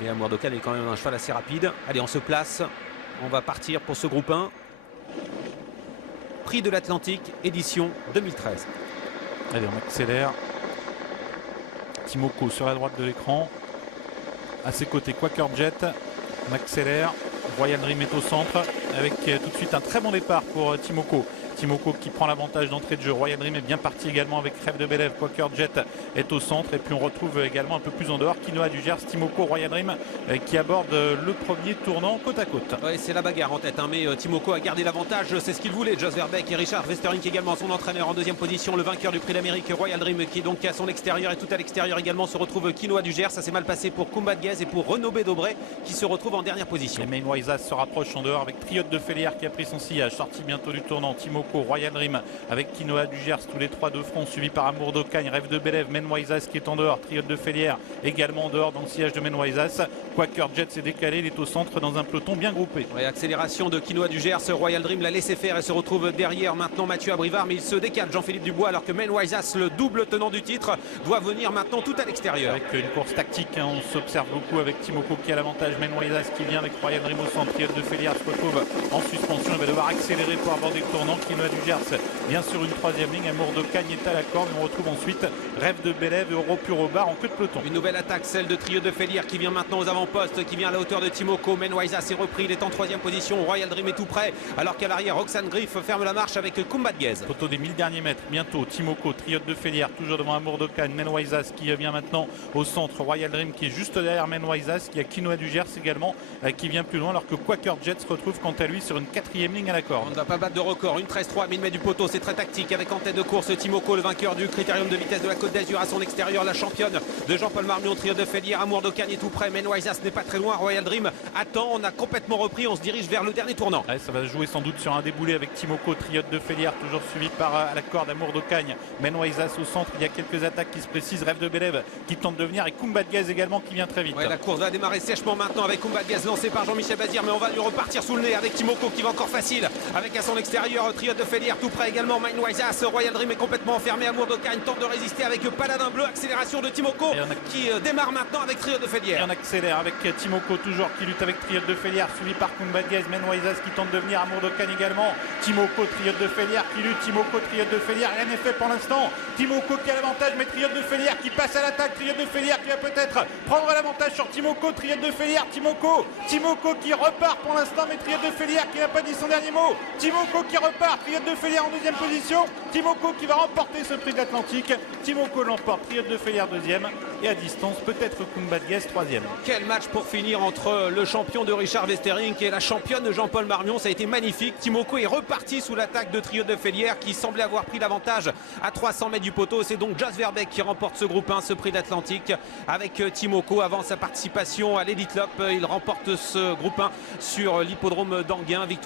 Mais Amour d'Okan est quand même un cheval assez rapide. Allez, on se place. On va partir pour ce groupe 1. Prix de l'Atlantique, édition 2013. Allez, on accélère. Timoko sur la droite de l'écran. À ses côtés, Quaker Jet. On accélère. Royal Dream est au centre avec tout de suite un très bon départ pour Timoko. Timoko qui prend l'avantage d'entrée de jeu. Royal Dream est bien parti également avec Rêve de Bélève. Quaker Jet est au centre. Et puis on retrouve également un peu plus en dehors Quinoa du Gers, Timoko, Royal Dream qui aborde le premier tournant côte à côte. Ouais, c'est la bagarre en tête, hein, mais Timoko a gardé l'avantage. C'est ce qu'il voulait. Jos Verbeek et Richard Westerink également, son entraîneur en deuxième position. Le vainqueur du prix d'Amérique, Royal Dream, qui est donc à son extérieur. Et tout à l'extérieur également se retrouve Quinoa du Gers. Ça s'est mal passé pour Kumba de Guez et pour Renaud Bédobré qui se retrouve en dernière position. Et Main Wise se rapproche en dehors avec Triote de Félière qui a pris son sillage. Sorti bientôt du tournant. Timoko, Royal Dream avec Quinoa du Gers, tous les trois de front, suivi par Amour d'Ocagne, Rêve de Bélève, Menwaisas qui est en dehors, Triote de Félière également en dehors dans le sillage de Menwaisas. Quaker Jet s'est décalé, il est au centre dans un peloton bien groupé. Ouais, accélération de Quinoa du Gers, Royal Dream l'a laissé faire et se retrouve derrière maintenant Mathieu Abrivard, mais il se décale Jean-Philippe Dubois alors que Menwaisas, le double tenant du titre, doit venir maintenant tout à l'extérieur. Avec une course tactique, hein, on s'observe beaucoup avec Timoko qui a l'avantage, Menwaisas qui vient avec Royal Dream au centre, Triote de Félière se retrouve en suspension, il va devoir accélérer pour aborder le tournant. Quinoa du Gers bien sur une troisième ligne, Amour d'Ocagne est à la corde, on retrouve ensuite Rêve de Bélève et Euro Puro Bar en queue de peloton. Une nouvelle attaque, celle de Triote de Félière qui vient maintenant aux avant-postes, qui vient à la hauteur de Timoko. Menwaisas est repris, il est en troisième position, Royal Dream est tout près, alors qu'à l'arrière Roxane Griff ferme la marche avec Kumba de Guez. Photo des 1000 derniers mètres, bientôt Timoko, Triote de Félière, toujours devant Amour d'Ocagne, Menwaisas qui vient maintenant au centre, Royal Dream qui est juste derrière Menwaisas, qui a Quinoa du Gers également qui vient plus loin, alors que Quaker Jet se retrouve quant à lui sur une quatrième ligne à la corde. On ne va pas battre de record, une 13-3 à 1000 mètres du poteau, c'est très tactique avec en tête de course Timoko, le vainqueur du critérium de vitesse de la Côte d'Azur à son extérieur, la championne de Jean-Paul Marmion, Triote de Félière, Amour d'Ocagne est tout près, Menwaisas n'est pas très loin, Royal Dream attend, on a complètement repris, on se dirige vers le dernier tournant. Ouais, ça va jouer sans doute sur un déboulé avec Timoko, Triote de Félière, toujours suivi par à la corde Amour d'Ocagne, Menwaisas au centre, il y a quelques attaques qui se précisent, Rêve de Bélève qui tente de venir et Kumba de Guez également qui vient très vite. Ouais, la course va démarrer sèchement maintenant avec Kumba de Guez lancé par Jean-Michel Bazir, mais on va lui repartir sous le nez avec Timoko qui va encore facile, avec à son extérieur Triote de Félière tout près également, Menwaisas, Royal Dream est complètement enfermé, Amour d'Ocagne tente de résister avec Paladin Bleu, accélération de Timoko qui démarre maintenant avec Triote de Félière. Et on accélère avec Timoko toujours qui lutte avec Triote de Félière, suivi par Kumba de Guez, Menwaisas qui tente de venir, Amour d'Ocagne également, Timoko, Triote de Félière qui lutte, Timoko, Triote de Félière, rien n'est fait pour l'instant, Timoko qui a l'avantage, mais Triote de Félière qui passe à l'attaque, Triote de Félière qui va peut-être prendre l'avantage sur Timoko, Triote de Félière, Timoko qui repart pour l'instant, mais Triote de Félière qui n'a pas dit son dernier mot, Timoko qui repart, Triote de Félière en deuxième position, Timoko qui va remporter ce prix de l'Atlantique, Timoko l'emporte, Triote de Félière deuxième et à distance peut-être Kumba de Guez troisième. Quel match pour finir entre le champion de Richard Westerink et la championne de Jean-Paul Marmion, ça a été magnifique. Timoko est reparti sous l'attaque de Triote de Félière qui semblait avoir pris l'avantage à 300 mètres du poteau. C'est donc Jos Verbeek qui remporte ce groupe 1, ce prix d'Atlantique avec Timoko avant sa participation à l'Elite Lopp. Il remporte ce groupe 1 sur l'hippodrome d'Anguin, victoire